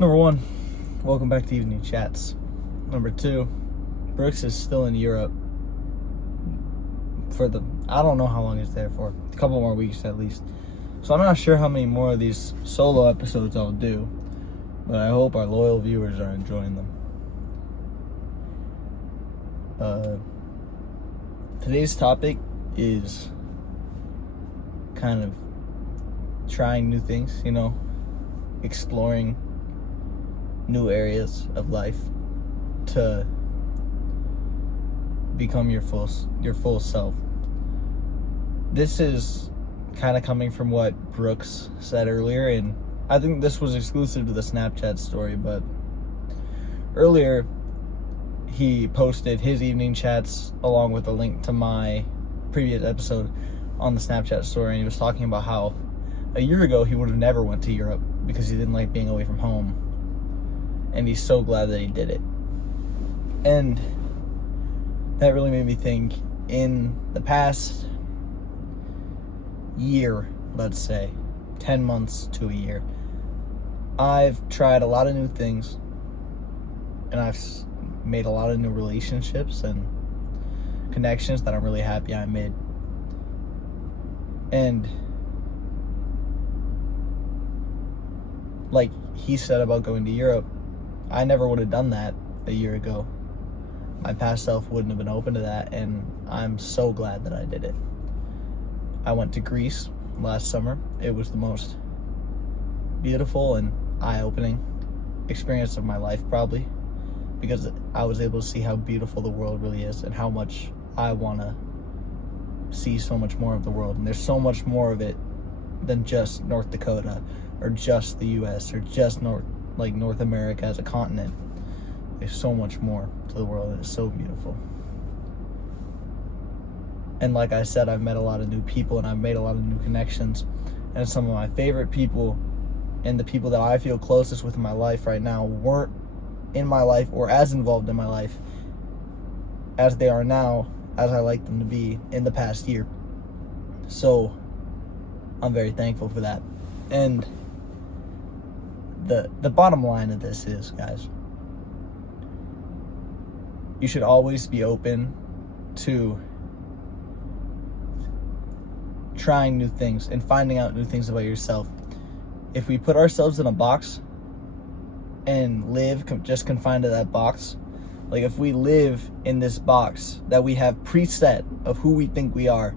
Number one, welcome back to Evening Chats. Number two, Brooks is still in Europe I don't know how long he's there for, a couple more weeks at least. So I'm not sure how many more of these solo episodes I'll do, but I hope our loyal viewers are enjoying them. Today's topic is kind of trying new things, exploring new areas of life to become your full self. This is kind of coming from what Brooks said earlier, and I think this was exclusive to the Snapchat story, but earlier he posted his evening chats along with a link to my previous episode on the Snapchat story, and he was talking about how a year ago he would have never went to Europe because he didn't like being away from home, and he's so glad that he did it. And that really made me think, in the past year, let's say 10 months to a year, I've tried a lot of new things, and I've made a lot of new relationships and connections that I'm really happy I made. And like he said about going to Europe, I never would have done that a year ago. My past self wouldn't have been open to that, and I'm so glad that I did it. I went to Greece last summer. It was the most beautiful and eye-opening experience of my life, probably, because I was able to see how beautiful the world really is and how much I want to see so much more of the world. And there's so much more of it than just North Dakota or just the US or just North America as a continent. There's so much more to the world, and it's so beautiful. And like I said, I've met a lot of new people, and I've made a lot of new connections. And some of my favorite people, and the people that I feel closest with in my life right now, weren't in my life or as involved in my life as they are now, as I like them to be in the past year. So I'm very thankful for that. And the bottom line of this is, guys, you should always be open to trying new things and finding out new things about yourself. If we put ourselves in a box and live just confined to that box, like if we live in this box that we have preset of who we think we are,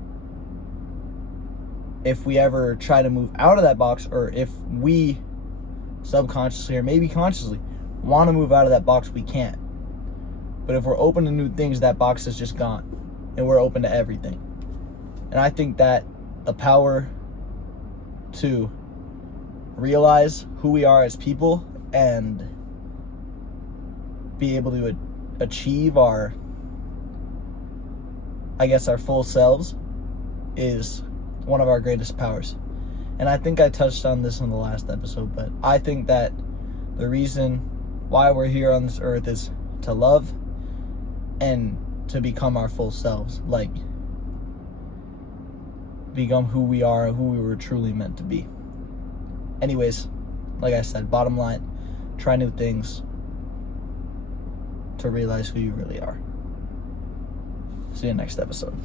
if we ever try to move out of that box, or if we subconsciously or maybe consciously want to move out of that box, we can't. But if we're open to new things, that box is just gone, and we're open to everything. And I think that the power to realize who we are as people and be able to achieve our full selves is one of our greatest powers. And I think I touched on this in the last episode, but I think that the reason why we're here on this earth is to love and to become our full selves, like become who we are and who we were truly meant to be. Anyways, like I said, bottom line, try new things to realize who you really are. See you next episode.